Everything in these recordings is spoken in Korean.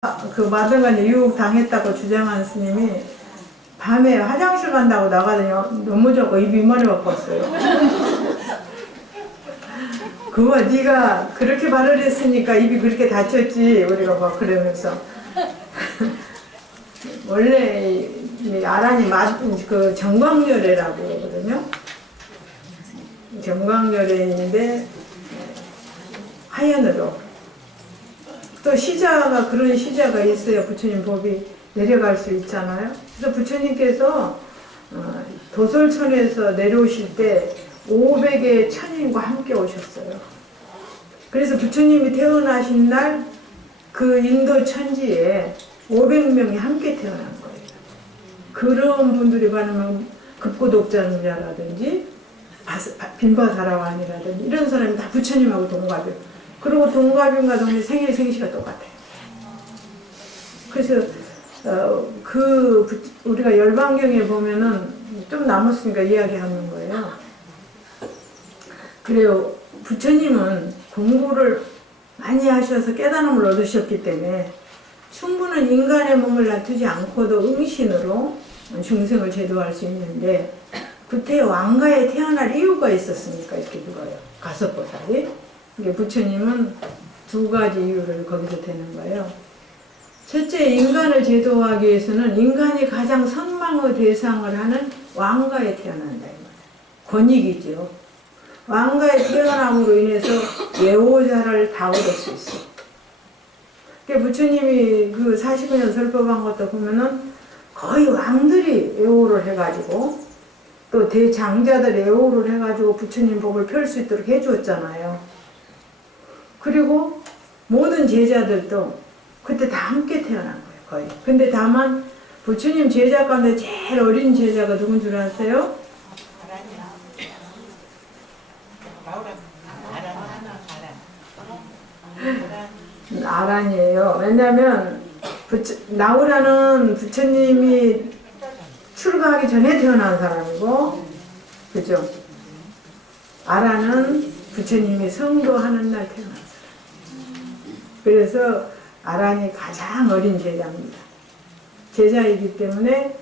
그 마등간에 유혹 당했다고 주장한 스님이 밤에 화장실 간다고 나가더니 넘어져고 입이 머리 바빴어요. 그거 네가 그렇게 말을 했으니까 입이 그렇게 다쳤지 우리가 막 그러면서 원래 이 아란이 그 정광열애라고 그러거든요. 정광열애인데 하얀으로 또 시자가 그런 시자가 있어야 부처님 법이 내려갈 수 있잖아요. 그래서 부처님께서 도솔천에서 내려오실 때 500의 천인과 함께 오셨어요. 그래서 부처님이 태어나신 날 그 인도 천지에 500명이 함께 태어난 거예요. 그런 분들이 많으면 급고독자라든지 빈바사라완이라든지 이런 사람이 다 부처님하고 동갑이에요. 그리고 동갑인가 동네 생시가 똑같아요. 그래서 우리가 열반경에 보면은 좀 남았으니까 이야기하는 거예요. 그래요. 부처님은 공부를 많이 하셔서 깨달음을 얻으셨기 때문에 충분한 인간의 몸을 놔두지 않고도 응신으로 중생을 제도할 수 있는데 그때 왕가에 태어날 이유가 있었으니까 이렇게 들어요. 가섭보살이. 부처님은 두 가지 이유를 거기서 되는 거예요. 첫째, 인간을 제도하기 위해서는 인간이 가장 선망의 대상을 하는 왕가에 태어난다. 권익이죠. 왕가에 태어남으로 인해서 예호자를 다 얻을 수 있어. 그러니까 부처님이 그 49년 설법한 것도 보면은 거의 왕들이 예호를 해가지고 또 대장자들 예호를 해가지고 부처님 법을 펼 수 있도록 해주었잖아요. 그리고 모든 제자들도 그때 다 함께 태어난 거예요, 거의. 근데 다만 부처님 제자 가운데 제일 어린 제자가 누군 줄 아세요? 아란이에요. 왜냐면 나우라는 부처님이 출가하기 전에 태어난 사람이고, 그죠? 아란은 부처님이 성도하는 날 태어난 사람. 그래서 아란이 가장 어린 제자입니다. 제자이기 때문에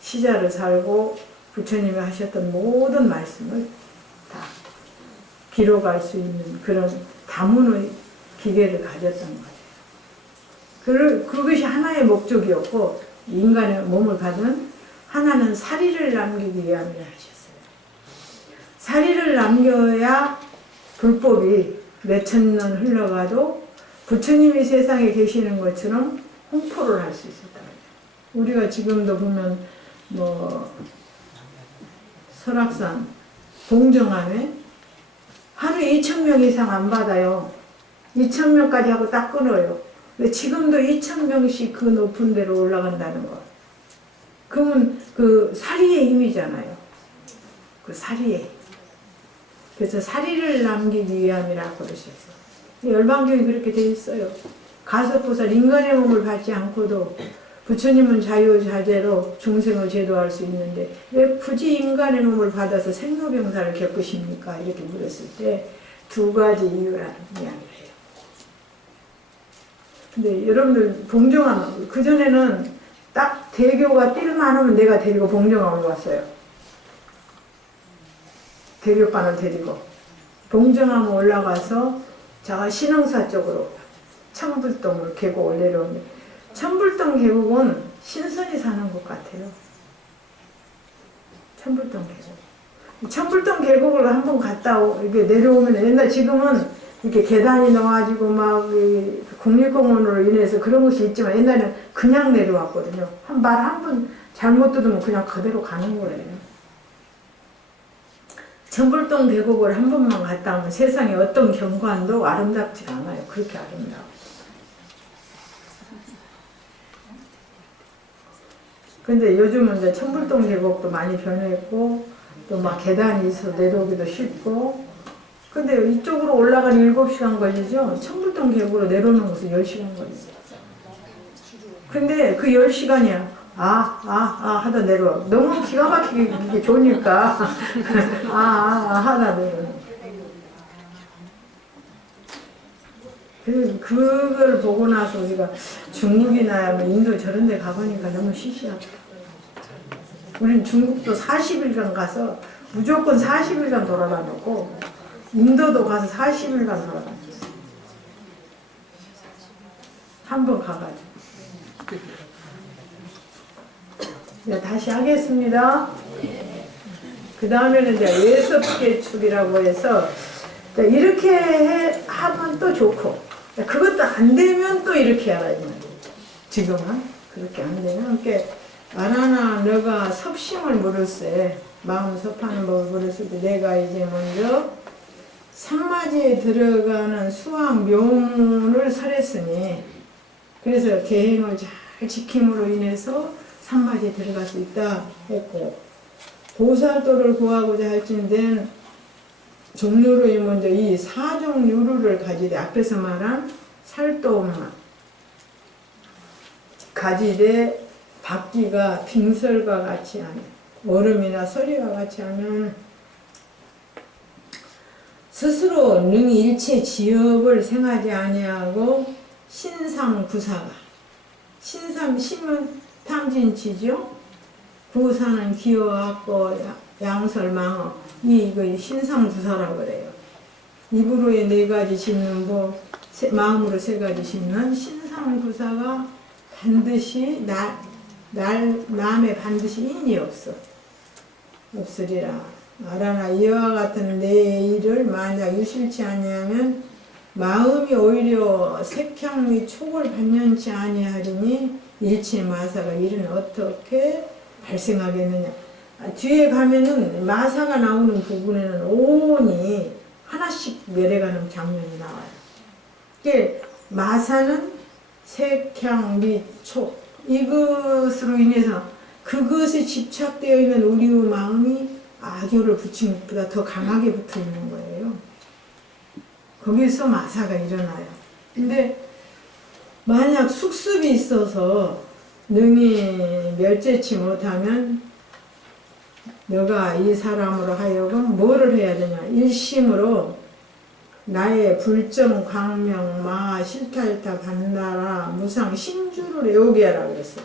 시자를 살고 부처님이 하셨던 모든 말씀을 다 기록할 수 있는 그런 다문의 기계를 가졌던 거예요. 그것이 하나의 목적이었고 인간의 몸을 받은 하나는 사리를 남기기 위함이라 하셨어요. 사리를 남겨야 불법이 몇천 년 흘러가도 부처님이 세상에 계시는 것처럼 홍포를 할 수 있었다. 우리가 지금도 보면 설악산 봉정암에 하루에 2,000명 이상 안 받아요. 2,000명까지 하고 딱 끊어요. 근데 지금도 2,000명씩 그 높은 데로 올라간다는 거. 그러면 그 사리의 힘이잖아요. 그 사리의. 그래서 사리를 남기기 위함이라고 그러셨어요. 열반경이 그렇게 돼 있어요. 가섭보살 인간의 몸을 받지 않고도 부처님은 자유자재로 중생을 제도할 수 있는데 왜 굳이 인간의 몸을 받아서 생로병사를 겪으십니까? 이렇게 물었을 때 두 가지 이유라는 이야기를 해요. 근데 여러분들 봉정암, 그전에는 딱 대교가 뛸만 하면 내가 데리고 봉정암을 왔어요. 대교반을 데리고 봉정암 올라가서 저 신흥사 쪽으로 천불동으로 계곡을 내려오는데 천불동 계곡은 신선이 사는 것 같아요. 천불동 계곡. 천불동 계곡을 한번 갔다 이렇게 내려오면 옛날 지금은 이렇게 계단이 나와가지고 막 국립공원으로 인해서 그런 것이 있지만 옛날에는 그냥 내려왔거든요. 말 한 번 잘못 들으면 그냥 그대로 가는 거예요. 천불동 계곡을 한 번만 갔다 오면 세상에 어떤 경관도 아름답지가 않아요. 그렇게 아름다워. 근데 요즘은 이제 천불동 계곡도 많이 변했고 또 막 계단이 있어 내려오기도 쉽고 근데 이쪽으로 올라가는 7시간 걸리죠. 천불동 계곡으로 내려오는 것은 10시간 걸리죠. 근데 그 10시간이야. 하다 내려와. 너무 기가 막히게 이게 좋으니까 하다 내려와. 그래서 그걸 보고 나서 우리가 중국이나 뭐 인도 저런 데 가보니까 너무 시시하다. 우린 중국도 40일간 가서 무조건 40일간 돌아다녔고, 인도도 가서 40일간 돌아다녔어. 한 번 가가지고. 네, 다시 하겠습니다. 그 다음에는 이제 외섭계축이라고 해서 이렇게 하면 또 좋고, 그것도 안 되면 또 이렇게 하라. 지금은 그렇게 안 되면 이렇게 아라나 너가 섭심을 물을세, 마음 섭하는 법을 물었을 때 내가 이제 먼저 상마지에 들어가는 수학 묘문을 설했으니, 그래서 계행을 잘 지킴으로 인해서 상마지에 들어갈 수 있다 했고, 보살도를 구하고자 할진된 종류로 먼저 이 사종유루를 가지되, 앞에서 말한 살도만 가지되 박기가 빙설과 같이 하면, 얼음이나 서리와 같이 하면 스스로 능히 일체 지업을 생하지 아니하고 신상구사가, 심은 탐진치죠. 구사는 기어, 악보, 양설, 망어, 이거 신상구사라고 그래요. 입으로의 4가지 짓는 법, 마음으로 3가지 짓는 신상구사가 반드시 남에 반드시 인이 없으리라. 아라나 이와 같은 내 일을 만약 유실치 아니하면 마음이 오히려 색향 및 촉을 반연치 아니하리니 일체 마사가 이는 어떻게 발생하겠느냐. 뒤에 가면은 마사가 나오는 부분에는 온이 하나씩 내려가는 장면이 나와요. 이게 마사는 색향 및 촉, 이것으로 인해서 그것에 집착되어 있는 우리의 마음이 악교를 붙인 것보다 더 강하게 붙어 있는 거예요. 거기서 마사가 일어나요. 근데 만약 숙습이 있어서 능히 멸제치 못하면 너가 이 사람으로 하여금 뭐를 해야 되냐. 일심으로 나의 불정, 광명, 마, 실타일타, 반나라, 무상, 신주를 외우게 하라 그랬어요.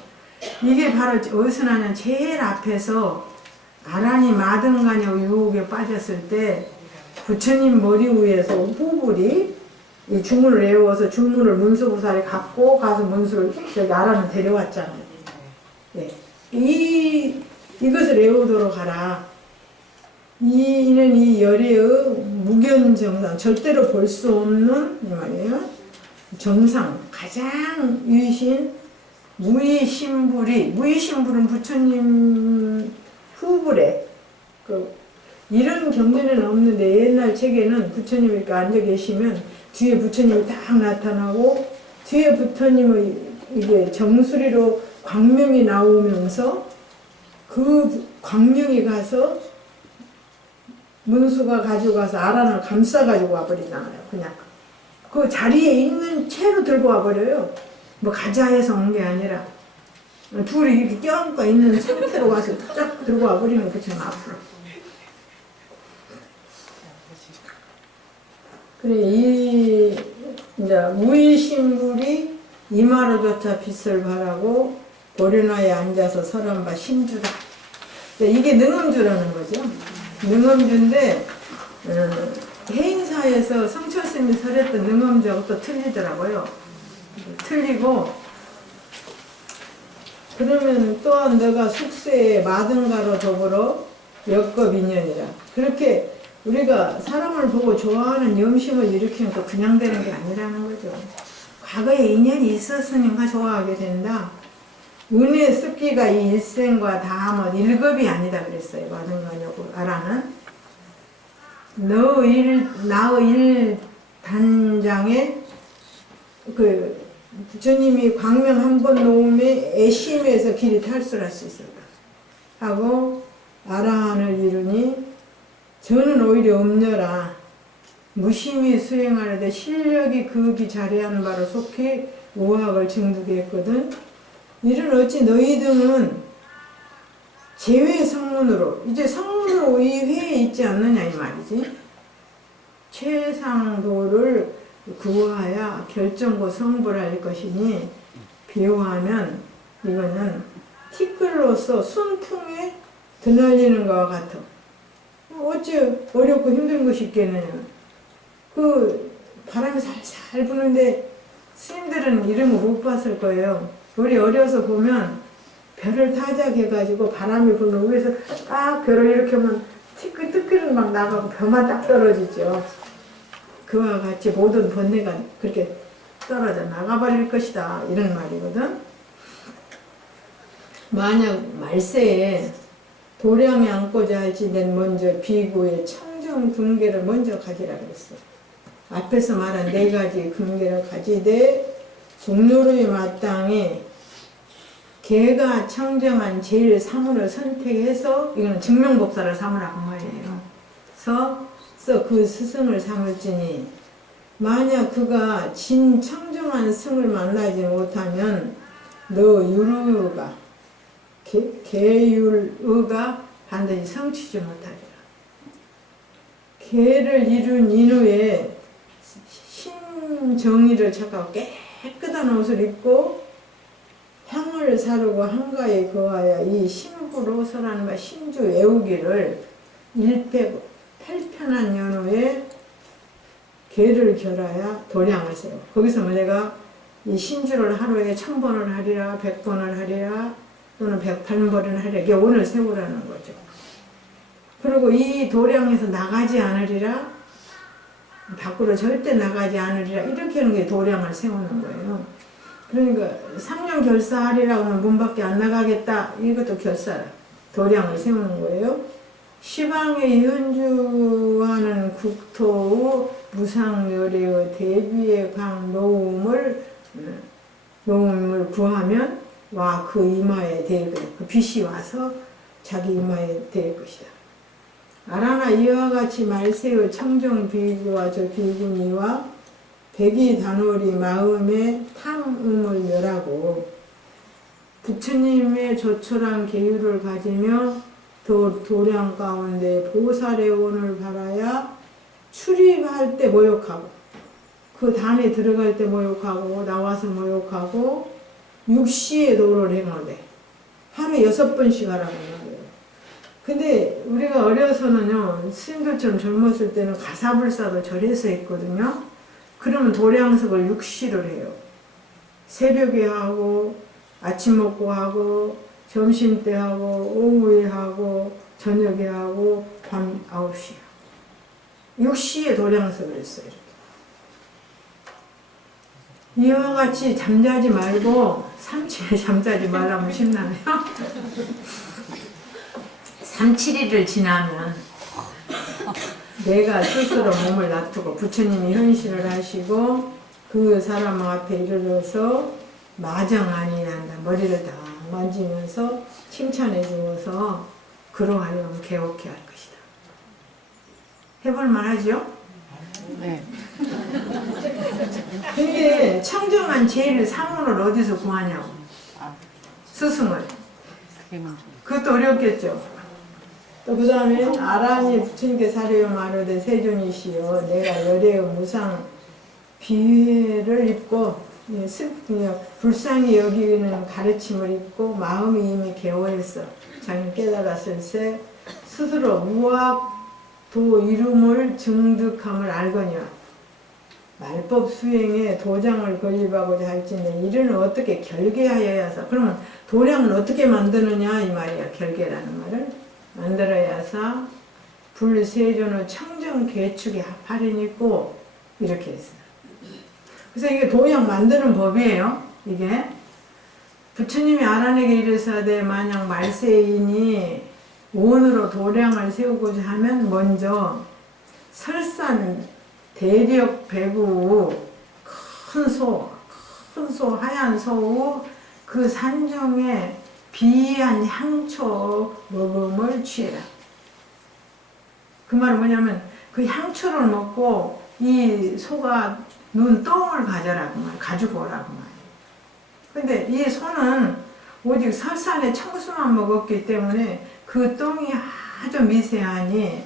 이게 바로 어디서 나냐. 제일 앞에서 아란이 마등간의 유혹에 빠졌을 때 부처님 머리 위에서 후불이 이 주문을 외워서 주문을 문수부살에 갖고 가서 문수를 저기 아란을 데려왔잖아요. 네. 이것을 외우도록 하라. 이는 이 열애의 무견정상, 절대로 볼 수 없는 이 말이에요. 정상, 가장 유이신 무의심불이, 무의심불은 부처님 후불에 이런 경전에는 없는데, 옛날 책에는 부처님이 이렇게 앉아 계시면 뒤에 부처님이 딱 나타나고 뒤에 부처님의 이게 정수리로 광명이 나오면서 그 광명이 가서 문수가 가져가서 아란을 감싸가지고 와버리잖아요. 그냥 그 자리에 있는 채로 들고 와버려요. 뭐 가자 해서 온 게 아니라 둘이 이렇게 껴안고 있는 상태로 가서 쫙 들고 와버리는 부처님 앞으로. 그래, 이제 무의심불이 이마로조차 빛을 발하고 보련화에 앉아서 설한바 신주다. 이게 능엄주라는 거죠. 능엄주인데 해인사에서 성철스님이 설했던 능엄주하고 또 틀리더라고요. 틀리고, 그러면 또한 너가 숙세에 마등가로 더불어 역겁인연이라. 그렇게 우리가 사람을 보고 좋아하는 염심을 일으키면 또 그냥 되는 게 아니라는 거죠. 과거에 인연이 있었으니까 좋아하게 된다. 은혜 습기가 이 일생과 다함은 1급이 아니다 그랬어요. 마등가냐고 아라는. 나의 일단장에 부처님이 광명 한 번 놓으면 애심에서 길이 탈출할 수 있었다 하고 아라한을 이루니 저는 오히려 없녀라. 무심히 수행하는데 실력이 급이 자리하는 바로 속히 우학을 증득 했거든. 이는 어찌 너희 등은 제외 성문으로, 이제 성문으로 이 회에 있지 않느냐 이 말이지. 최상도를 구하야 결정고 성불할 것이니 비유하면 이거는 티끌로서 순풍에 드날리는 것과 같아. 어찌 어렵고 힘든 것이 있겠느냐. 그 바람이 살살 부는데 스님들은 이런 거 못 봤을 거예요. 우리 어려서 보면 별을 타작해가지고 바람이 불면 위에서 딱 별을 이렇게 하면 티끌은 막 나가고 벼만 딱 떨어지죠. 그와 같이 모든 번뇌가 그렇게 떨어져 나가버릴 것이다 이런 말이거든. 만약 말세에 도량에 앉고자 할지 nên 먼저 비구의 청정 금계를 먼저 가지라 그랬어. 앞에서 말한 4가지 금계를 가지되 종로로에 마땅히 걔가 청정한 제일 사문을 선택해서 이거는 증명법사를 삼으라고 말이에요. 그래서 그 스승을 삼을지니 만약 그가 진 청정한 승을 만나지 못하면 너 유르가 계율의가 반드시 성취지 못하리라. 계를 이룬 인후에 신정의를 착하고 깨끗한 옷을 입고 향을 사르고 한가에 거하여 이 신부로서라는 말 신주 애우기를 일편한 연후에 계를 결하여 도량을 세워. 거기서 내가 이 신주를 하루에 1000번을 하리라 100번을 하리라 또는 108번을 하리라 이게 오늘 세우라는 거죠. 그리고 이 도량에서 나가지 않으리라 밖으로 절대 나가지 않으리라 이렇게 하는 게 도량을 세우는 거예요. 그러니까 3년 결사하리라고 하면 문 밖에 안 나가겠다 이것도 결사라 도량을 세우는 거예요. 시방에 현주하는 국토의 무상열애의 대비의 강 노움을 구하면 와 그 이마에 대일 것이다. 그 빛이 와서 자기 이마에 대일 것이다. 아라나 이와 같이 말세의 청정 비구와 저 비구니와 백이 단월이 마음에 탐음을 멸하고 부처님의 조촐한 계율을 가지며 도량 가운데 보살의원을 바라야 출입할 때 모욕하고 그 단에 들어갈 때 모욕하고 나와서 모욕하고 육시의 도를 행하되 하루에 6번씩 하라고 말해요. 근데 우리가 어려서는요 스님들처럼 젊었을 때는 가사불사도 절에서 했거든요. 그러면 도량석을 6시를 해요. 새벽에 하고 아침 먹고 하고 점심때 하고 오후에 하고 저녁에 하고 밤 9시에 6시에 도량석을 했어요. 이렇게. 이와 같이 잠자지 말고 삼칠에 잠자지 말라면 신나네요. 3-7일을 지나면 내가 스스로 몸을 놔두고 부처님이 현신을 하시고 그 사람 앞에 이르러서 마정안이 난다. 머리를 다 만지면서 칭찬해 주어서 그러하려면 개옥해 할 것이다. 해볼만 하죠? 네. 근데 청정한 제일 사문을 어디서 구하냐고. 스승을. 그것도 어렵겠죠. 또 그 다음에 아란이 부처님께 사려요 마르되 세존이시여 내가 열애의 무상 비회를 입고 불쌍히 여기는 가르침을 입고 마음이 이미 개워했어. 자기는 깨달았을 때 스스로 무학도 이름을 증득함을 알거니와 말법 수행에 도장을 건립하고자 할지는 이를 어떻게 결계하여야 해서 그러면 도량은 어떻게 만드느냐 이 말이야. 결계라는 말을 만들어야 해서 불세존의 청정 개축에 합할인 있고 이렇게 했어요. 그래서 이게 도량 만드는 법이에요. 이게 부처님이 아란에게 이르사되 만약 말세인이 원으로 도량을 세우고자 하면 먼저 설산 대력 배구 큰 소 하얀 소의 그 산중에 비한 향초 먹음을 취해라. 그 말은 뭐냐면 그 향초를 먹고 이 소가 눈똥을 가지고 오라고 말이에요. 근데 이 소는 오직 설산의 청수만 먹었기 때문에 그 똥이 아주 미세하니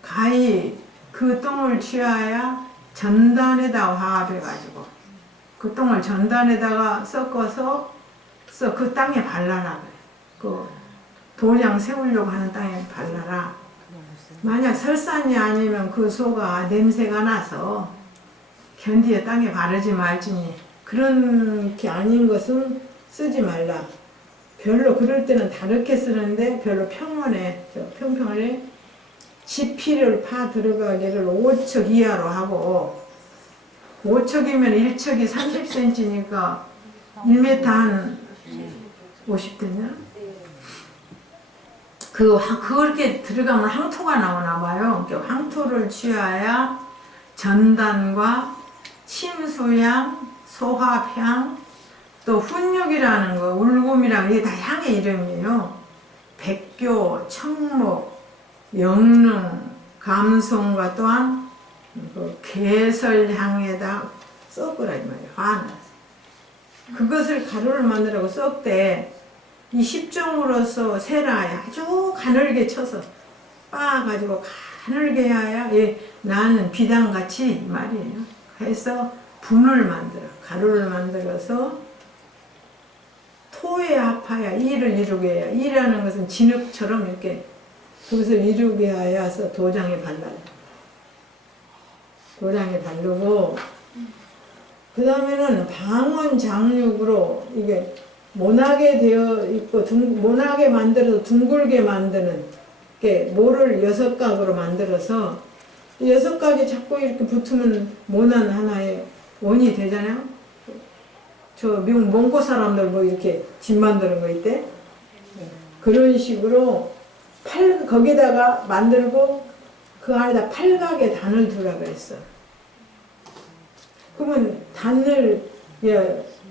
가히 그 똥을 취하여 전단에다 화합해가지고 그 똥을 전단에다가 섞어서 그 땅에 발라라 그래. 그 도장 세우려고 하는 땅에 발라라. 만약 설산이 아니면 그 소가 냄새가 나서 견디에 땅에 바르지 말지니 그런 게 아닌 것은 쓰지 말라. 별로 그럴 때는 다르게 쓰는데 별로 평원에 평평하게 지피를 파 들어가기를 5척 이하로 하고 5척이면 1척이 30cm니까 1m 한 50되냐? 그렇게 들어가면 황토가 나오나 봐요. 황토를 취하여 전단과 침수향, 소합향, 또 훈육이라는 거, 울금이라는 이게 다 향의 이름이에요. 백교, 청목, 영릉, 감송과 또한 그 개설향에다 썩으라 이 말이에요. 화는. 그것을 가루를 만들라고 썩대 이 십종으로서 세라에 아주 가늘게 쳐서 빻아가지고 가늘게 해야 나는 비단같이 이 말이에요. 해서 분을 만들어 가루를 만들어서 토에 합하여 이를 이루게 해야 이라는 것은 진흙처럼 이렇게 그것을 이루게 하여서 도장에 발라요. 도장에 바르고 그 다음에는 방언 장육으로 이게 모나게 되어 있고 모나게 만들어서 둥글게 만드는 게 모를 6각으로 만들어서 6각이 자꾸 이렇게 붙으면 모난 하나의 원이 되잖아요. 저 미국 몽고 사람들 뭐 이렇게 집 만드는 거 있대. 그런 식으로 거기다가 만들고 그 안에다 8각의 단을 두라고 했어. 그러면 단을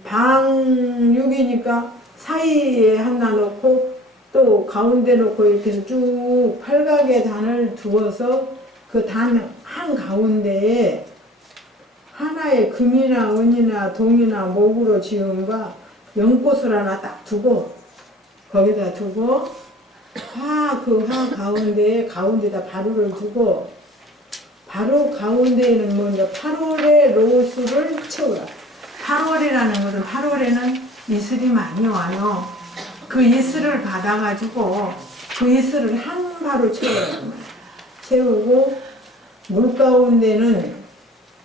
방육이니까 사이에 하나 놓고 또 가운데 놓고 이렇게 해서 쭉 8각의 단을 두어서 그 단 한가운데에 하나의 금이나 은이나 동이나 목으로 지은 바 연꽃을 하나 딱 두고 거기다 두고 그 화 가운데에 가운데다 바루를 두고 바로 가운데에는 먼저 8월의 로수를 채우라. 8월이라는 것은 8월에는 이슬이 많이 와요. 그 이슬을 받아가지고 그 이슬을 한 바로 채우라고 말이에요. 채우고 물 가운데는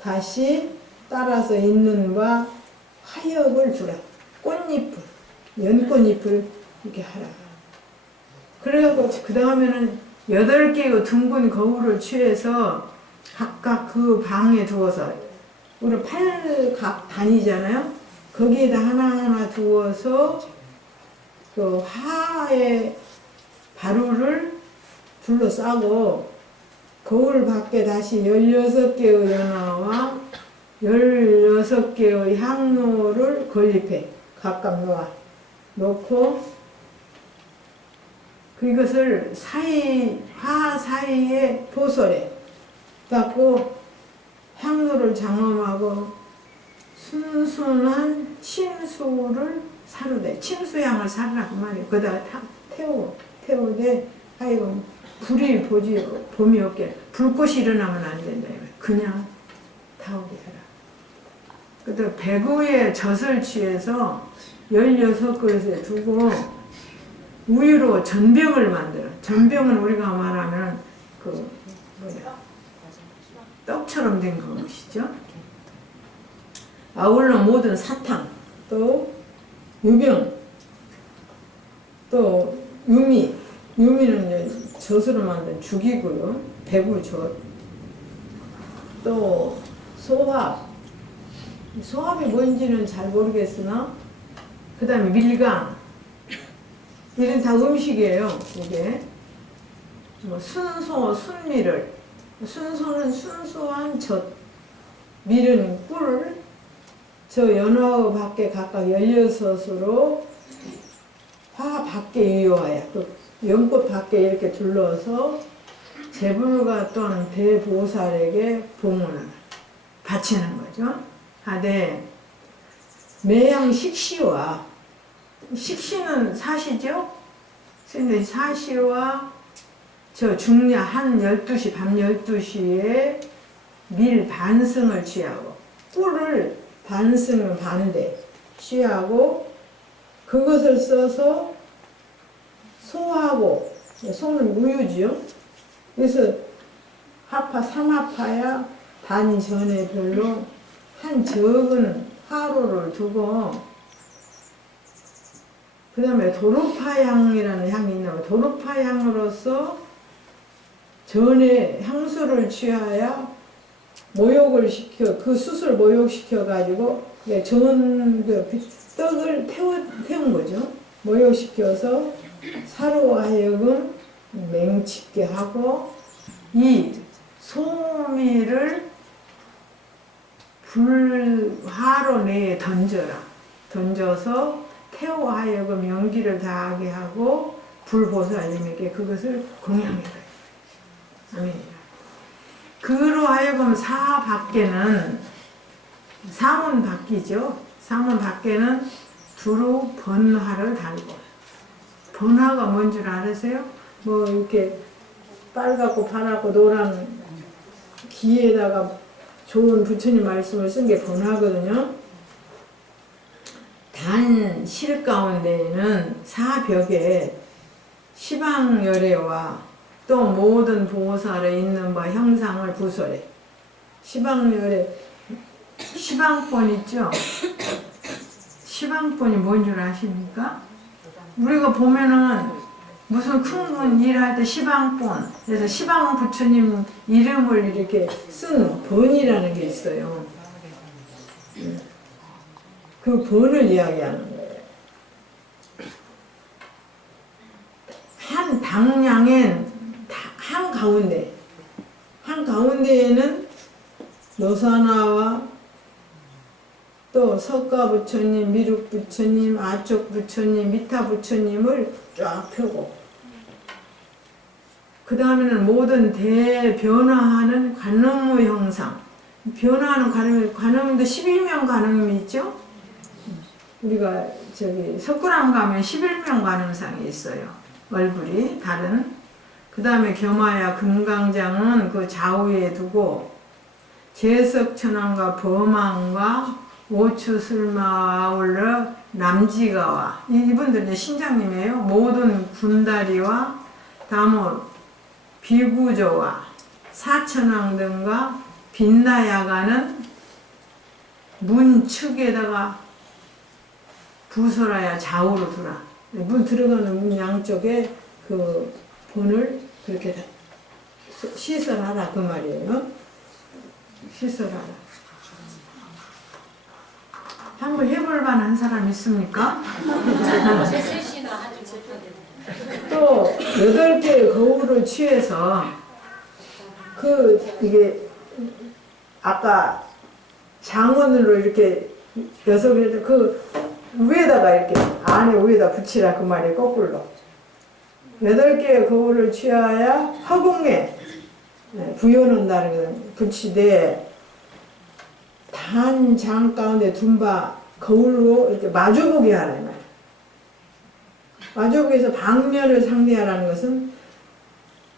다시 따라서 있는 바 화엽을 주라. 꽃잎을, 연꽃잎을 이렇게 하라. 그래갖고 그 다음에는 8개의 둥근 거울을 취해서 각각 그 방에 두어서 우리 8각 단이잖아요. 거기에다 하나하나 두어서 그 화의 바루를 둘러싸고 거울 밖에 다시 16개의 연화와 16개의 향로를 건립해 각각 놓고 그것을 화 사이에 보솔해 갖고 향로를 장엄하고 순순한 침수를 사르되 침수향을 사르라고 말이에요. 거기다가 태우되 하여금 불이 봄이 없게 불꽃이 일어나면 안 된다. 그냥 타오게 해라. 그다음 배구에 젖을 취해서 16그릇에 두고 우유로 전병을 만들어. 전병은 우리가 말하면 떡처럼 된 것이죠. 아울러 모든 사탕, 또 유병, 또 유미는 이제 젖으로 만든 죽이고요. 배구젖, 또 소합이 뭔지는 잘 모르겠으나 그 다음에 밀강, 이런 다 음식이에요. 이게 순소는 순수한 젖, 밀은 꿀, 저 연어 밖에 각각 16으로 화 밖에 유효하여 그 연꽃 밖에 이렇게 둘러서 제불과 또한 대보살에게 봉헌을 바치는 거죠. 하되 매양 식시와 식시는 사시죠. 근데 사시와 저 중야 한 12시 밤 12시에 밀 반승을 취하고 꿀을 반승은 반대 취하고 그것을 써서 소하고 소는 우유지요. 그래서 하파 삼하파야 반전에 별로 한 적은 화로를 두고 그 다음에 도르파향이라는 향이 있나요? 도르파향으로서 전에 향수를 취하여 모욕을 시켜 그 숯을 모욕시켜 가지고 떡을 태운 거죠. 모욕시켜서 사로 하여금 맹짓게 하고 이 소미를 불화로 내에 던져서 태워 하여금 연기를 다하게 하고 불보살님에게 그것을 공양해요. 아멘이라. 그로 하여금 사 밖에는 사문 밖이죠. 사문 밖에는 두루 번화를 달고 번화가 뭔 줄 아세요? 뭐 이렇게 빨갛고 파랗고 노란 기에다가 좋은 부처님 말씀을 쓴 게 번화거든요. 단 실 가운데에는 사벽에 시방열애와 또 모든 보살에 있는 바 형상을 부설해. 시방열애 시방본 있죠? 시방본이 뭔 줄 아십니까? 우리가 보면은 무슨 큰 일할 때 시방본, 그래서 시방 부처님 이름을 이렇게 쓴 본이라는 게 있어요. 그 본을 이야기하는 거예요. 한 당량엔 한가운데에는 노사나와 또 석가 부처님, 미륵 부처님, 아쪽 부처님, 미타 부처님을 쫙 펴고 그 다음에는 모든 대변화하는 관음의 형상 변화하는 관음도 11명 관음이 있죠? 우리가 석굴암 가면 11명 관음상이 있어요. 얼굴이 다른. 그 다음에 겸하야 금강장은 그 좌우에 두고 제석천왕과 범왕과 오추술마 아울러 남지가와 이분들 이제 신장님이에요. 모든 군다리와 다모 비구조와 사천왕 등과 빛나야가는 문측에다가 부설하여 좌우로 두라. 문 들어가는 문 양쪽에 그 본을 그렇게 다 시설하라 그 말이에요. 시설하라. 한번 해볼 만한 사람 있습니까? 또 8개의 거울을 취해서 이게 아까 장원으로 이렇게 6개를 그 위에다가 이렇게 안에 위에다 붙이라 그 말이에요. 거꾸로 8개의 거울을 취하여 허공에 부여놓는다는 건 붙이되 단 장 가운데 둔바 거울로 이렇게 마주보게 하라는 말이에요. 마주보기에서 방면을 상대하라는 것은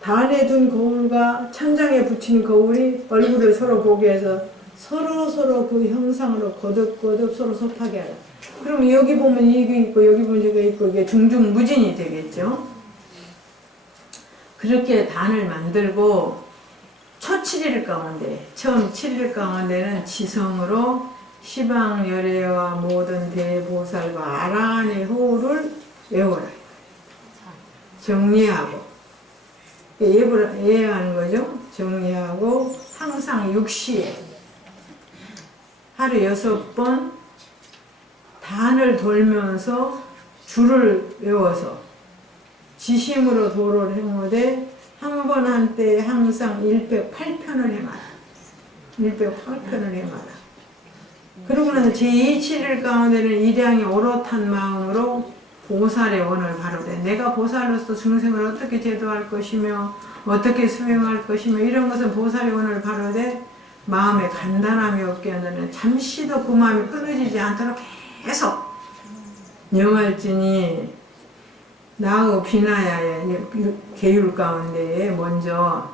단에 둔 거울과 천장에 붙인 거울이 얼굴을 서로 보게 해서 서로 그 형상으로 거듭거듭 서로 섭하게 하라. 그럼 여기 보면 이게 있고 여기 보면 저게 있고 이게 중중무진이 되겠죠. 그렇게 단을 만들고 첫 7일 가운데 처음 7일 가운데는 지성으로 시방열애와 모든 대보살과 아라한의 호를 외워라. 정리하고 예하는 거죠. 정리하고 항상 6시에 하루 6번 단을 돌면서 줄을 외워서 지심으로 도를 행하되 한 번 한 때에 항상 108편을 행하라. 108편을 행하라. 그러고 나서 제2 7일 가운데는 일양이 오롯한 마음으로 보살의 원을 바로되 내가 보살로서 중생을 어떻게 제도할 것이며 어떻게 수행할 것이며 이런 것은 보살의 원을 바로되 마음에 간단함이 없게 하는 잠시도 그 마음이 끊어지지 않도록 계속 영할지니 나의 비나야의 계율 가운데에 먼저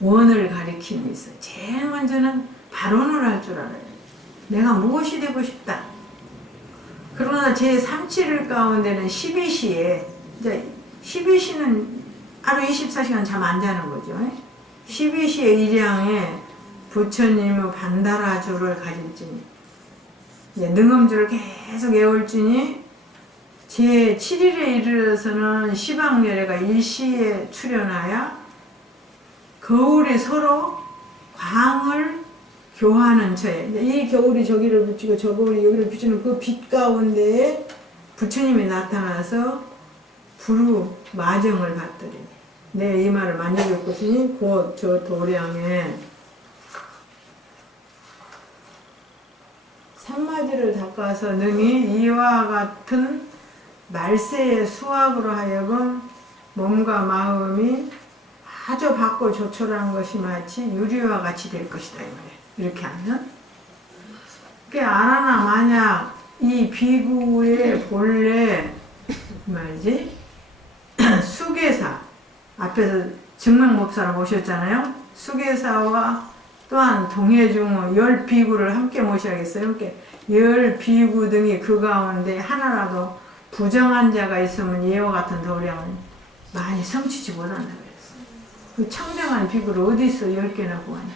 원을 가리킴이 있어요. 제일 먼저는 발언을 할 줄 알아요. 내가 무엇이 되고 싶다. 그러나 제 3칠 가운데는 12시에, 이제 12시는 하루 24시간 잠 안 자는 거죠. 12시의 일양에 부처님의 반다라주를 가질지니, 능엄주를 계속 외울지니, 제 7일에 이르러서는 시방열애가 일시에 출현하여 거울이 서로 광을 교하는 처에, 이 겨울이 저기를 비추고 저 거울이 여기를 비추는 그 빛 가운데에 부처님이 나타나서 부루 마정을 받더니, 내 이 말을 만족할 것이니 곧 저 도량에 산마디를 닦아서 능히 이와 같은 말세의 수학으로 하여금 몸과 마음이 아주 밝고 조촐한 것이 마치 유리와 같이 될 것이다. 이렇게 하면, 아라나 만약 이 비구의 본래 말이지 수계사, 앞에서 증명법사를 모셨잖아요. 수계사와 또한 동해중의 10비구를 함께 모셔야겠어요. 이렇게 10비구 등이 그 가운데 하나라도 부정한 자가 있으면 이와 같은 도량은 많이 성취지 못한다 그랬어요. 그 청정한 비구를 어디서 10개나 구하냐.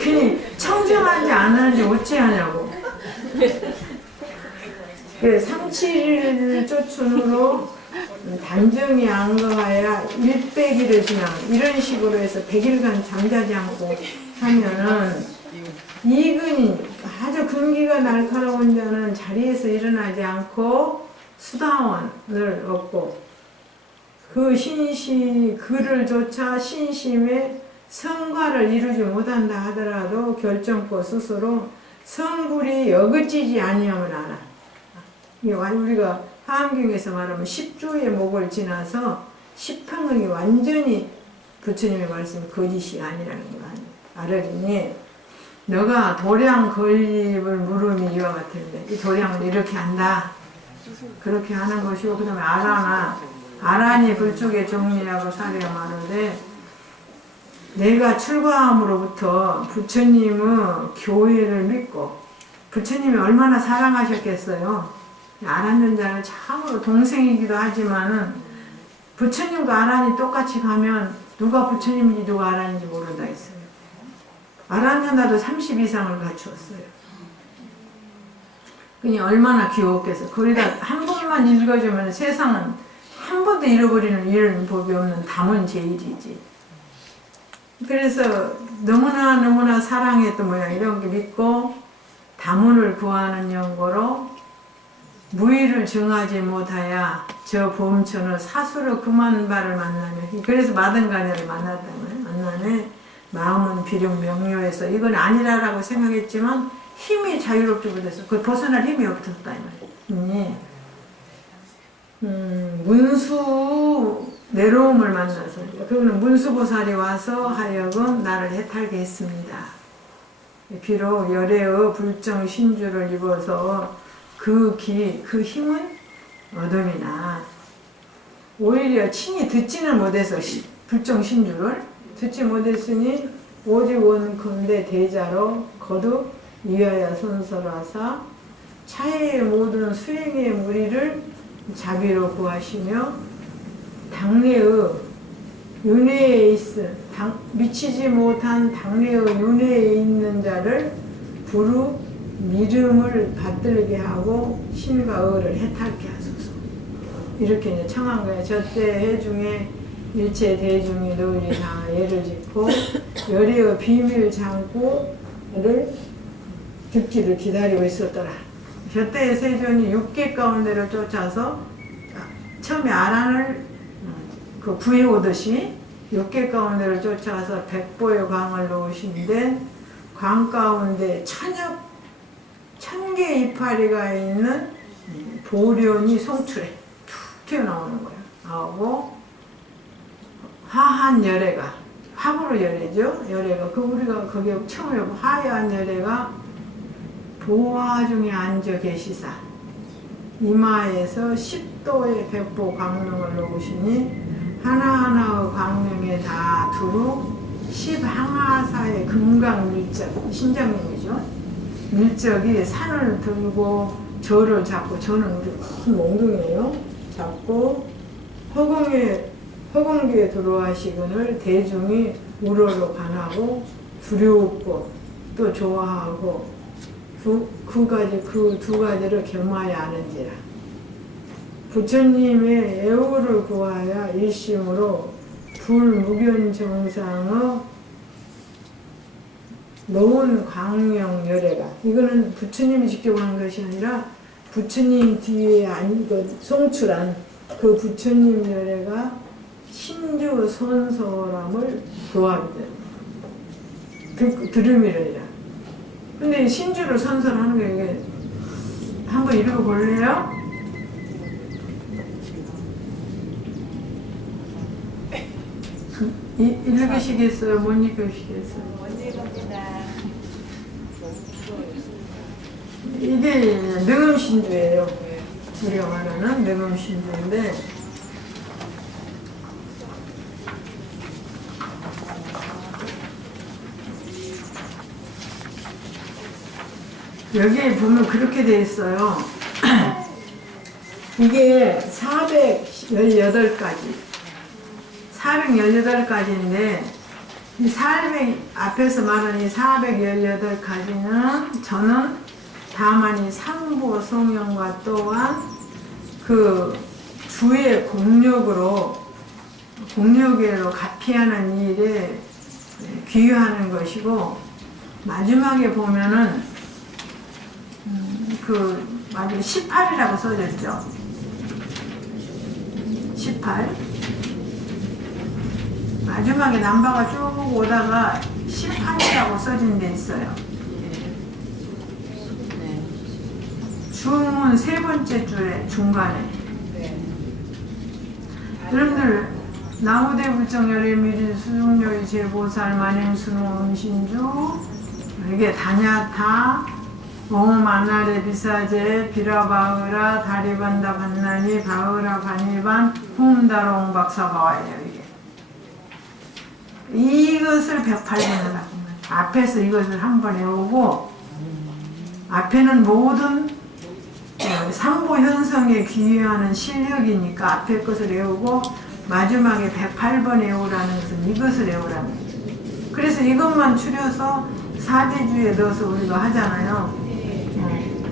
그니 청정한지 안 하는지 어찌하냐고. 상칠일 쫓춘으로 단정히 안거하여 100일을 지나 이런 식으로 해서 100일간 잠자지 않고 하면은 이근이 아주 근기가 날카로운 자는 자리에서 일어나지 않고 수다원을 얻고, 그 그를 조차 신심의 성과를 이루지 못한다 하더라도 결정코 스스로 성불이 여그지지 아니함을 알아. 우리가 화엄경에서 말하면 10조의 목을 지나서 10평응이 완전히 부처님의 말씀이 거짓이 아니라는 걸 알으니, 너가 도량 건립을 물음이 이와 같은데 이 도량을 이렇게 한다. 그렇게 하는 것이고, 그 다음에 아란이 불축의 종리하고 사려 말하되, 내가 출가함으로부터 부처님의 교회를 믿고, 부처님이 얼마나 사랑하셨겠어요. 아란는 자는 참으로 동생이기도 하지만은 부처님과 아란이 똑같이 가면 누가 부처님인지 누가 아란인지 모른다 했어요. 아란는다도 30 이상을 갖추었어요. 그니 얼마나 귀엽겠어. 거기다 한 번만 읽어주면 세상은 한 번도 잃어버리는 이런 법이 없는 담은 제일이지. 그래서 너무나 사랑했던 모양 이런 게 믿고 담은을 구하는 연고로 무의를 증하지 못하여 저 범천을 사수로 그만 바를 만나며, 그래서 마등가녀를 만났다면 만나네. 마음은 비록 명료해서 이건 아니라라고 생각했지만 힘이 자유롭지 못해서 그 벗어날 힘이 없었다 이 말이야. 문수 내로움을 만나서, 그거는 문수보살이 와서 하여금 나를 해탈게 했습니다. 비록 열애의 불정 신주를 입어서 그 힘은 어둠이나 오히려 친히 듣지는 못해서 불정 신주를 듣지 못했으니 오직 원컨대 대자로 거듭 위하여 선설하사 차해의 모든 수행의 무리를 자비로 구하시며 당내의 윤회에 미치지 못한 당내의 윤회에 있는 자를 부르 믿음을 받들게 하고 심과 의를 해탈케 하소서. 이렇게 이제 청한 거예요. 저때 해중에 일체 대중이 너희를 다 예를 짓고 열애의 비밀 장구를 듣기를 기다리고 있었더라. 저때의 세존이 6개 가운데를 쫓아서 처음에 아란을 구해오듯이 6개 가운데를 쫓아서 백보의 광을 놓으신데, 광 가운데 천개 이파리가 있는 보련이 송출해 툭 튀어나오는 거야. 나오고 화한 열애가, 화부로 열애죠. 열애가 우리가 거기에 처음 해보 화한 열애가 보화 중에 앉아 계시사 이마에서 10도의 백보 광명을 놓으시니 하나하나의 광명에 다 두루 십항하사의 금강밀적, 신장님이죠. 밀적이 산을 들고 저를 잡고, 저는 우리 큰 몽둥이에요. 잡고 허공기에 들어와시거늘 대중이 우러러 관하고 두려웠고 또 좋아하고 그 두 가지를 겸하여 아는지라. 부처님의 애호를 구하여 일심으로 불무견정상의 노은 광명 열애가, 이거는 부처님이 직접 한 것이 아니라 부처님 뒤에 송출한 그 부처님 열애가 신주 선서람을 교합니다. 들음이래요. 근데 신주를 선서하는 게 이게 한번 읽어볼래요? 읽으시겠어요? 못 읽으시겠어요? 못 읽습니다. 이게 능음신주예요. 우리가 말하는 능음신주인데, 여기에 보면 그렇게 돼 있어요. 이게 418가지인데, 이 400, 앞에서 말한 이 418가지는 저는 다만 이 삼보성령과 또한 그 주의 공력으로 가피하는 일에 귀유하는 것이고, 마지막에 보면은 그 마지막에 18이라고 써졌죠. 18. 마지막에 남바가 쭉 오다가 18이라고 써진 데 있어요. 중은 세 번째 줄에 중간에. 여러분들 나무대불정 열애미리 수중요의 제보살 만행수능 음신주, 이게 다냐타 옹만나레 비사제 비라바으라 다리반다 반나니 바으라 바니반 홈다롱 박사바와예요. 이것을 108번을 하고 앞에서 이것을 한 번 외우고, 앞에는 모든 삼보 현성에 귀의하는 실력이니까 앞에 것을 외우고 마지막에 108번 외우라는 것은 이것을 외우라는 거예요. 그래서 이것만 추려서 사대주에 넣어서 우리가 하잖아요.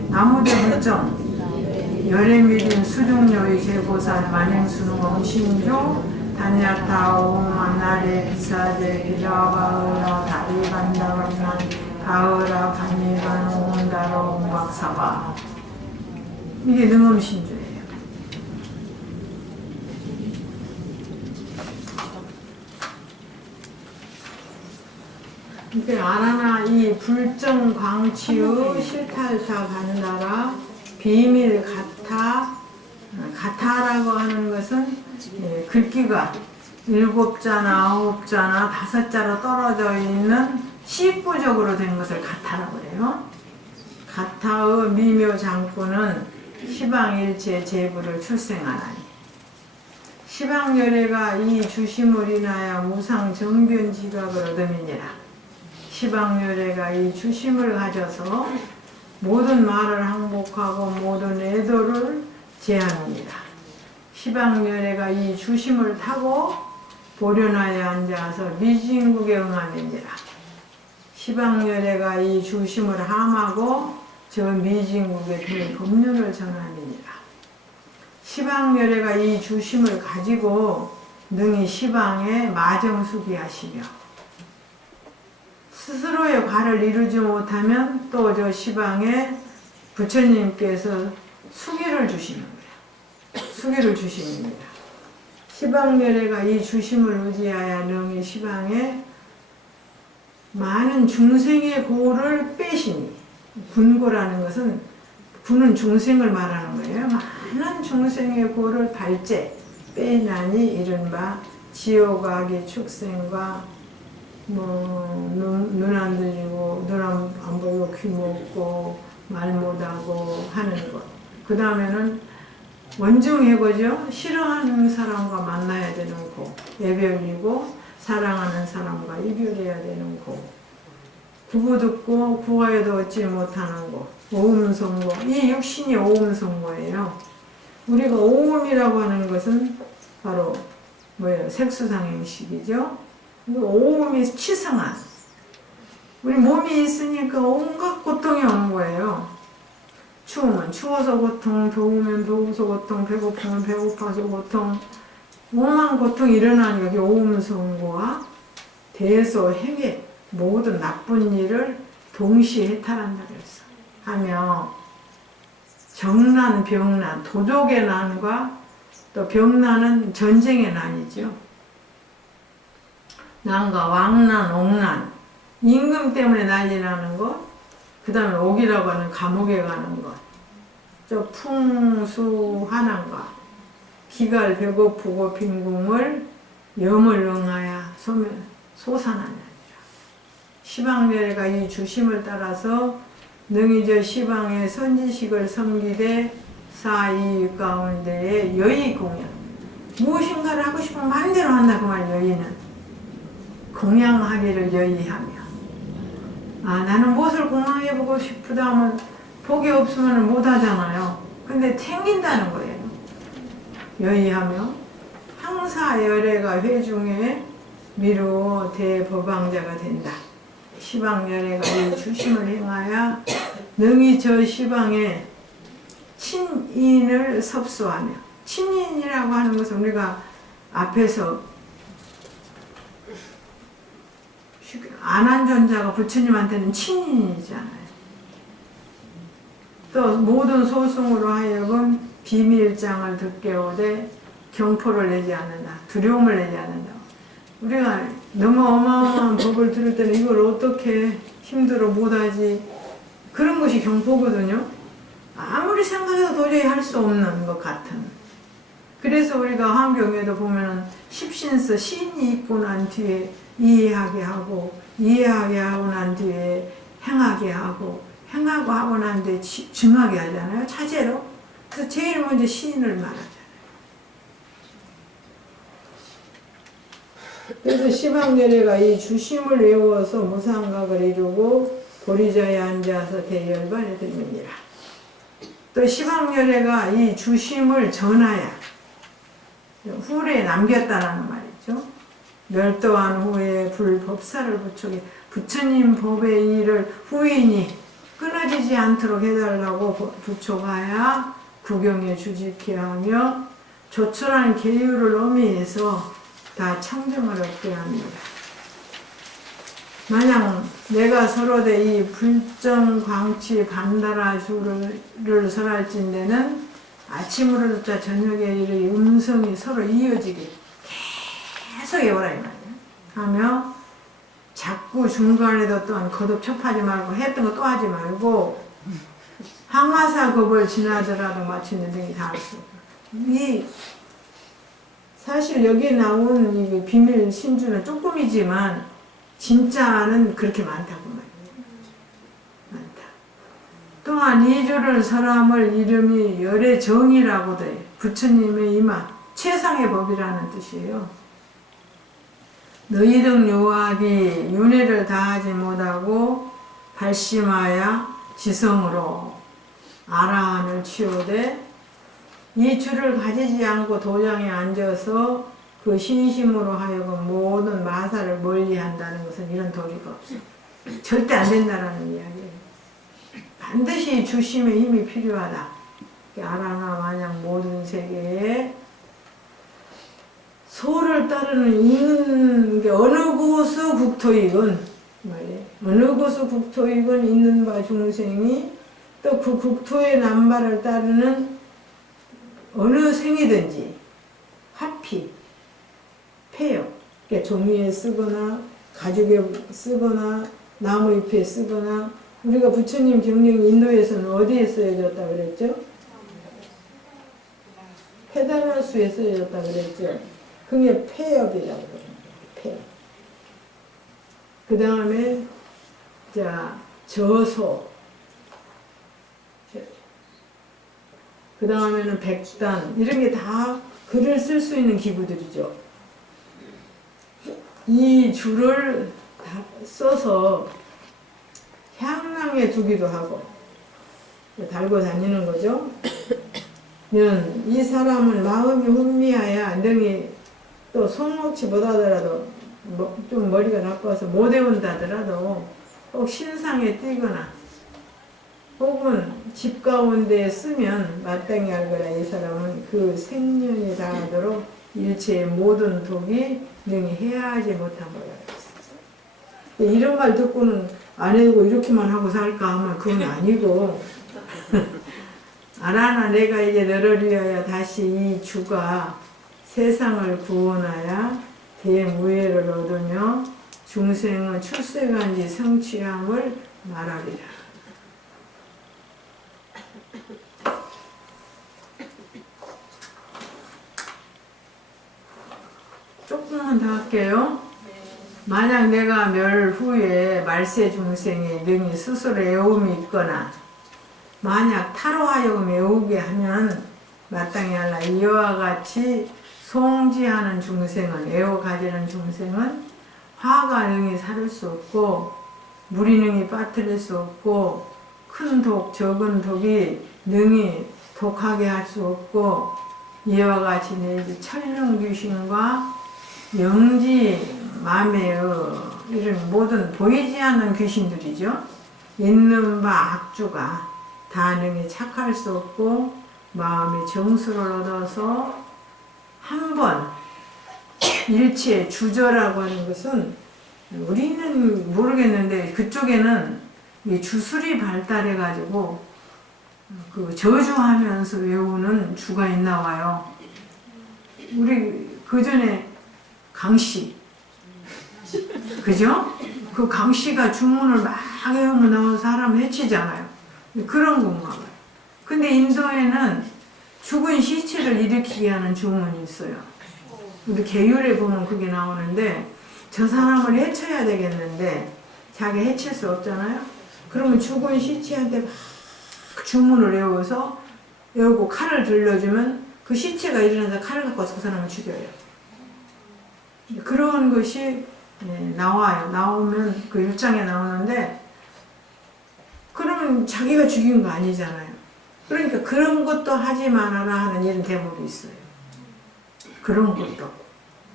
나무대불정 열애미린 수중요의 제보살 만행수능 엄신주 단야타 오만나레 비사제 비라바으라 다리반다반난 가으라 반미반 온다로 옹박사바. 이게 능엄신주예요. 그러니까 아라나 이 불정광치의 실탈타 간다라 비밀 가타라고 하는 것은 글귀가 7자나 9자나 5자로 떨어져 있는 시구적으로 된 것을 가타라고 그래요. 가타의 미묘 장구는 시방일체 제부를 출생하나니, 시방열애가 이 주심을 인하여 무상 정변 지각을 얻음이니라. 시방열애가 이 주심을 가져서 모든 말을 항복하고 모든 애도를 제하느니라. 시방열애가 이 주심을 타고 보련하여 앉아서 미진국에 응하느니라. 시방열애가 이 주심을 함하고 저 미진국에 그 법륜을 전하느니라. 시방열애가 이 주심을 가지고 능히 시방에 마정수기 하시며, 스스로의 과를 이루지 못하면 또 저 시방에 부처님께서 수기를 주시는 거예요. 수기를 주십니다. 시방열애가 이 주심을 의지하여 능히 시방에 많은 중생의 고를 빼시니, 분고라는 것은 분은 중생을 말하는 거예요. 많은 중생의 고를 발제 빼나니 이른바 지옥악의 축생과 눈 안 들리고 눈 안 보이고 귀 먹고 말 못하고 하는 것. 그 다음에는 원중해고죠. 싫어하는 사람과 만나야 되는 고, 예별이고 사랑하는 사람과 이별해야 되는 고, 구부 듣고 구하여도 얻지 못하는 고, 오음성고. 이 육신이 오음성고예요. 우리가 오음이라고 하는 것은 바로 뭐예요? 색수상행식이죠. 오음이 치성한, 우리 몸이 있으니까 온갖 고통이 오는 거예요. 추우면 추워서 고통, 더우면 더워서 고통, 배고프면 배고파서 고통, 오만 고통이 일어나는 여기 오음성고와 대소 행해 모든 나쁜 일을 동시에 해탈한다 그랬어. 하며 정난, 병난, 도적의 난과 또 병난은 전쟁의 난이죠. 난과 왕난, 옥난, 임금 때문에 난리 나는 것, 그 다음에 옥이라고 하는 감옥에 가는 것, 저 풍수환난과 기갈 배고프고 빈궁을 염을 응하여 솟아나느니라. 시방멸애가 이 주심을 따라서 능히 저 시방의 선지식을 섬기되 사이 가운데에 여의 공양, 무엇인가를 하고 싶으면 마음대로 한다 그 말. 여의는 공양하기를 여의하며, 나는 무엇을 공양해보고 싶다 하면 복이 없으면 못하잖아요. 근데 챙긴다는 거예요. 여의하며 항사 열애가 회중에 미루어 대법왕자가 된다. 시방 열애가 이 주심을 행하여 능히 저 시방에 친인을 섭수하며, 친인이라고 하는 것은 우리가 앞에서 안한존자가 부처님한테는 친인이잖아요. 또 모든 소승으로 하여금 비밀장을 듣게 오되 경포를 내지 않는다. 두려움을 내지 않는다. 우리가 너무 어마어마한 법을 들을 때는 이걸 어떻게 힘들어 못하지, 그런 것이 경포거든요. 아무리 생각해도 도저히 할 수 없는 것 같은. 그래서 우리가 화엄경에도 보면은 십신서 신이 있고 난 뒤에 이해하게 하고, 이해하게 하고 난 뒤에 행하게 하고, 행하고 하고 난 뒤에 증하게 하잖아요. 차제로. 그래서 제일 먼저 신을 말하잖아요. 그래서 시방열애가 이 주심을 외워서 무상각을 이루고 보리자에 앉아서 대열반에 들느니라. 또 시방열애가 이 주심을 전하야 후에 남겼다라는 말이죠. 멸도한 후에 불법사를 부촉해 부처님 법의 일을 후인이 끊어지지 않도록 해달라고 부촉하여 구경에 주직케 하며 조촐한 계율을 어미해서 다 청정을 얻게 합니다. 만약 내가 서로대 이 불정광치 반달아주를 설할진대는 아침으로부터 저녁에 이르 음성이 서로 이어지게 계속 해오라 이 말이야. 하며 자꾸 중간에도 또한 거듭 첩하지 말고 했던 거 또 하지 말고 항마사급을 지나더라도 마치는 등이 다 할 수 없고, 이 사실 여기에 나온 이 비밀 신주는 조금이지만 진짜는 그렇게 많다고 말이에요. 많다. 또한 이주를 사람을 이름이 열의 정이라고도 해요. 부처님의 이마 최상의 법이라는 뜻이에요. 너희 등 요악이 윤회를 다하지 못하고 발심하여 지성으로 아라한을 치우되 이 줄을 가지지 않고 도장에 앉아서 그 신심으로 하여금 모든 마사를 멀리한다는 것은 이런 도리가 없어. 절대 안 된다라는 이야기예요. 반드시 주심의 힘이 필요하다. 아라나 마냥 모든 세계에 소를 따르는 있는 게 어느 곳의 국토이건 말이에요. 어느 곳의 국토이건 있는 바 중생이 또 그 국토의 남바를 따르는 어느 생이든지 화피, 폐역, 그러니까 종이에 쓰거나 가죽에 쓰거나 나무잎에 쓰거나, 우리가 부처님 경력이 인도에서는 어디에 쓰여졌다 그랬죠? 페다라수에 쓰여졌다 그랬죠? 그게 폐역이라고 그래요. 폐역. 그 다음에 저소, 그 다음에는 백단, 이런 게 다 글을 쓸 수 있는 기구들이죠. 이 줄을 다 써서 향랑에 두기도 하고 달고 다니는 거죠. 이 사람은 마음이 혼미하여 능히 또 손놓지 못하더라도 좀 머리가 나빠서 못 외운다더라도 꼭 신상에 띄거나 혹은 집 가운데 쓰면 마땅히 알거라. 이 사람은 그 생년이 다하도록 일체의 모든 독이 능히 해하지 못한 거라. 이런 말 듣고는 안 해두고 이렇게만 하고 살까 하면 그건 아니고 알아나 내가 이제 너를 위하여 다시 이 주가 세상을 구원하여 대무예를 얻으며 중생은 출세간지 성취함을 말하리라. 조금만 더 할게요. 만약 내가 멸 후에 말세 중생이 능히 스스로 애움이 있거나 만약 타로 하여금 애우게 하면 마땅히 알라. 이와 같이 송지하는 중생은, 애워 가지는 중생은 화가 능히 사를 수 없고 물이 능히 빠뜨릴 수 없고 큰 독, 적은 독이 능히 독하게 할 수 없고 이와 같이 내지 천령 귀신과 영지 마매의 이런 모든 보이지 않는 귀신들이죠. 있는 바 악주가 다 능히 착할 수 없고 마음의 정수를 얻어서 한번 일체 주저라고 하는 것은 우리는 모르겠는데 그쪽에는 이 주술이 발달해 가지고 그 저주하면서 외우는 주가 있나 봐요. 우리 그 전에 강씨, 그죠? 그 강씨가 주문을 막 외우면 나온 사람 해치잖아요. 그런 건가 봐요. 근데 인도에는 죽은 시체를 일으키게 하는 주문이 있어요. 우리 계율에 보면 그게 나오는데 저 사람을 해쳐야 되겠는데 자기 해칠 수 없잖아요. 그러면 죽은 시체한테 막 주문을 외우고 칼을 들려주면 그 시체가 일어나서 칼을 갖고 와서 그 사람을 죽여요. 그런 것이 나와요. 나오면 그 1장에 나오는데 그러면 자기가 죽인 거 아니잖아요. 그러니까 그런 것도 하지 말아라 하는 이런 대목이 있어요. 그런 것도.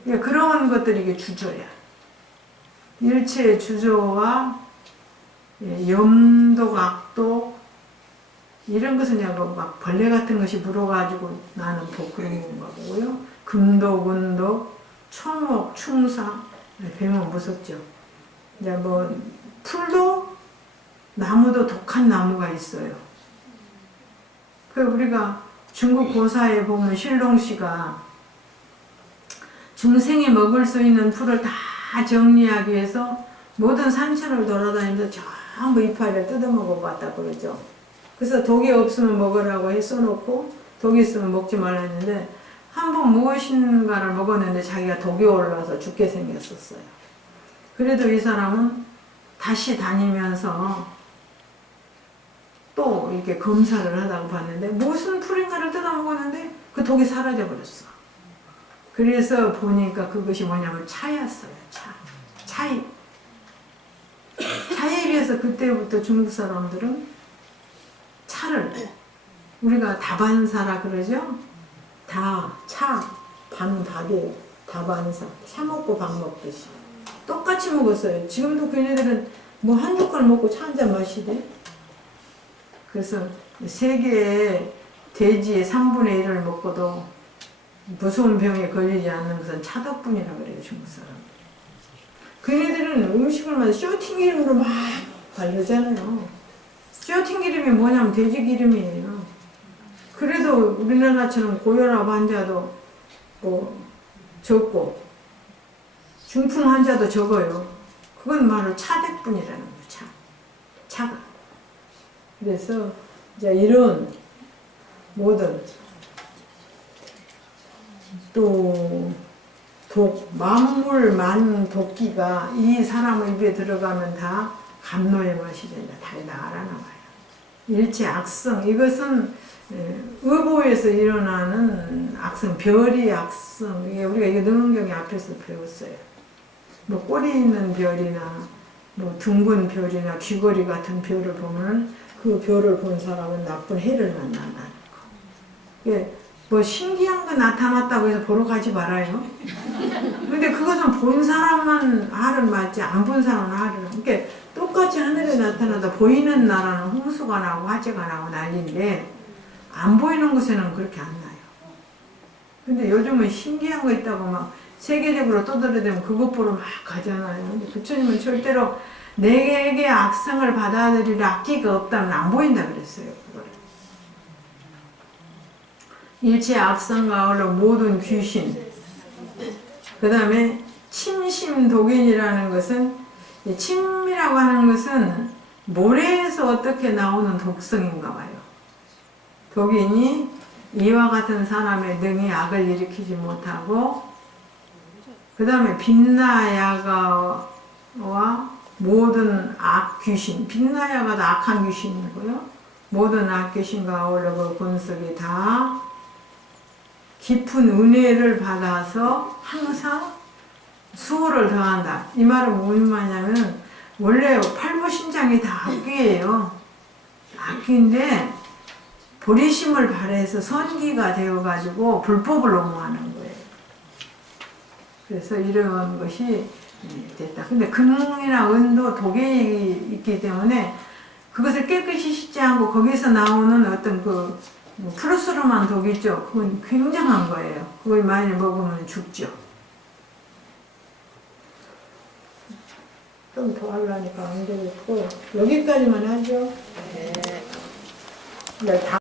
그러니까 그런 것들이 이게 주저야. 일체의 주저와 염독, 악독 이런 것은 그냥 막 벌레 같은 것이 물어가지고 나는 복 그런 건가 보고요. 금독, 은독, 초목, 충사 뱀은 무섭죠. 이제 뭐 풀도 나무도 독한 나무가 있어요. 그 우리가 중국 고사에 보면 신롱씨가 중생이 먹을 수 있는 풀을 다 정리하기 위해서 모든 산천을 돌아다니면서 전부 이파리를 뜯어먹어 봤다 그러죠. 그래서 독이 없으면 먹으라고 해 써놓고 독이 있으면 먹지 말라 했는데 한 번 무엇인가를 먹었는데 자기가 독이 올라와서 죽게 생겼었어요. 그래도 이 사람은 다시 다니면서 또 이렇게 검사를 하다가 봤는데 무슨 풀인가를 뜯어먹었는데 그 독이 사라져버렸어. 그래서 보니까 그것이 뭐냐면 차였어요. 차에 비해서 그때부터 중국 사람들은 차를 우리가 다반사라 그러죠? 차, 반박이에요. 다반사. 차 먹고 밥 먹듯이. 똑같이 먹었어요. 지금도 걔네들은 뭐 한 젓갈 먹고 차 한 잔 마시대. 그래서 세계의 돼지의 3분의 1을 먹고도 무서운 병에 걸리지 않는 것은 차 덕분이라 그래요, 중국 사람. 걔네들은 음식을 막 쇼팅 기름으로 막 바르잖아요. 쇼팅 기름이 뭐냐면 돼지 기름이에요. 그래도 우리나라처럼 고혈압 환자도 뭐 적고 중풍 환자도 적어요. 그건 바로 차 덕분이라는 거예요. 차가. 그래서 이제 이런 모든 또 만물 도끼가 이 사람 입에 들어가면 다 감로의 맛이 된다. 달달하나 봐요. 일체 악성, 이것은 의보에서 일어나는 악성, 별이 악성. 이게 우리가 이거 능경에 앞에서 배웠어요. 뭐 꼬리 있는 별이나 뭐 둥근 별이나 귀걸이 같은 별을 보면 그 별을 본 사람은 나쁜 해를 만난다는 거. 이게 뭐 신기한 거 나타났다고 해서 보러 가지 말아요. 근데 그것은 본 사람만 알을 맞지 안 본 사람은 알을. 그러니까 똑같이 하늘에 나타나다 보이는 나라는 홍수가 나고 화재가 나고 난리인데 안 보이는 곳에는 그렇게 안 나요. 근데 요즘은 신기한 거 있다고 막 세계적으로 떠들어대면 그것 보러 막 가잖아요. 근데 부처님은 절대로 내게 악성을 받아들일 악기가 없다면 안 보인다 그랬어요. 그걸. 일체 악성과 어울려 모든 귀신. 그 다음에 침심독인이라는 것은, 침이라고 하는 것은 모래에서 어떻게 나오는 독성인가 봐요. 독인이 이와 같은 사람의 능히 악을 일으키지 못하고, 그 다음에 빛나야가와 모든 악 귀신, 빛나야가도 악한 귀신이고요. 모든 악 귀신과 어울려 그 본석이 다 깊은 은혜를 받아서 항상 수호를 더한다. 이 말은 무슨 말이냐면 원래 팔부신장이 다 악귀예요. 악귀인데 보리심을 발해서 선기가 되어가지고 불법을 옹호하는 거예요. 그래서 이런 것이 됐다. 근데 금이나 은도 독이 있기 때문에 그것을 깨끗이 씻지 않고 거기서 나오는 어떤 그 플러스로만 독이 있죠. 그건 굉장한 거예요. 그걸 많이 먹으면 죽죠. 좀 더 하려니까 안 되겠고 여기까지만 하죠. 네.